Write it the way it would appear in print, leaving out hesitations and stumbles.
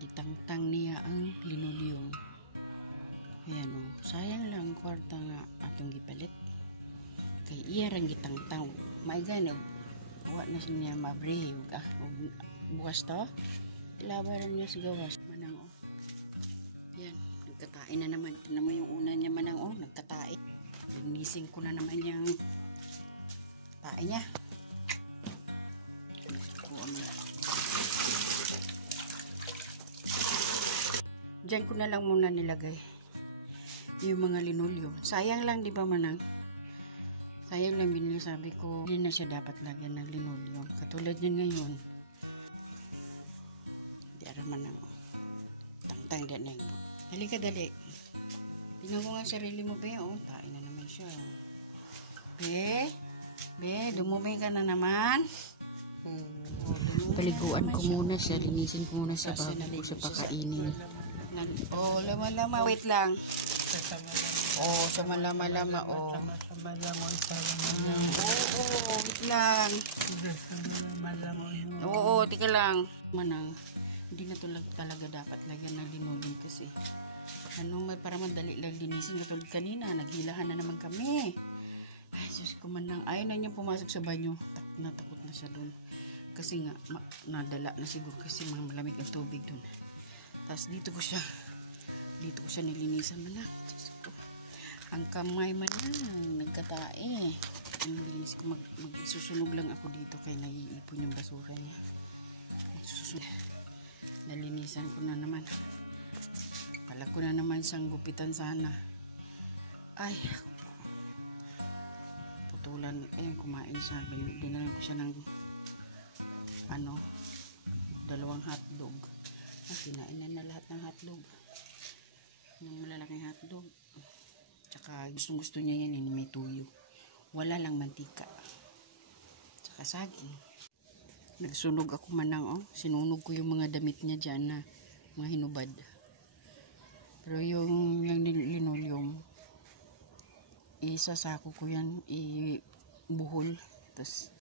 Gitangtang niya ang linoleum. Ayan o. Sayang lang kwarta nga atong gipalit. Kay iya rang gitangtang. Maigan wa na siya mabre. Bukas to. Labaran niya sa gawas. Manang o. Yan. Nagkatain na naman. Tinan mo yung una niya manang o. Nagkatain. Linisin ko na naman yung tae niya. Diyan ko na lang muna nilagay yung mga linoleum. Sayang lang, di ba manang? Sayang lang, binili, sabi ko hindi na siya dapat lagyan ng linoleum. Katulad niya ngayon. Di ara manang. Tangtang din na yun. Dali ka, dali. Tingnan mo nga sarili mo, be. Oh, tae na naman siya. Be, dumumi ka na naman. Paliguan ko muna siya. Linisin ko muna siya bago ko siya pakainin. Oh, lama-lama. Wait lang. Oh, sama lama-lama. Oh. Oo, wait lang. Oo, tika lang. Manang, hindi na talaga dapat lagyan ng linoleum kasi para madali lang linisin. Katulad kanina, naghilahan na naman kami. Ay, Diyos ko manang. Ayaw na niya pumasok sa banyo. Takot na siya doon. Kasi nga, nadala na siguro kasi malamig ang tubig doon. Tapos dito ko siya nilinisan man lang. Ang kamay man lang, nagkatae. Ang linis ko, magsusunog lang ako dito kaya naiipon yung basura niya. Magsusunog. Nalinisan ko na naman. Pala ko na naman siyang gupitan sana. Ay, putulan. Kumain siya. Dinalan ko siya ng 2 hotdog. Kinain na lahat ng hotdog. Yung malalaking hotdog. Tsaka gusto niya yan, may tuyo. Wala lang mantika. Tsaka saging. Nagsunog ako manang, oh. Sinunog ko yung mga damit niya dyan na mga hinubad. Pero yung linoleum, isasako ko yan, ibuhol. Tapos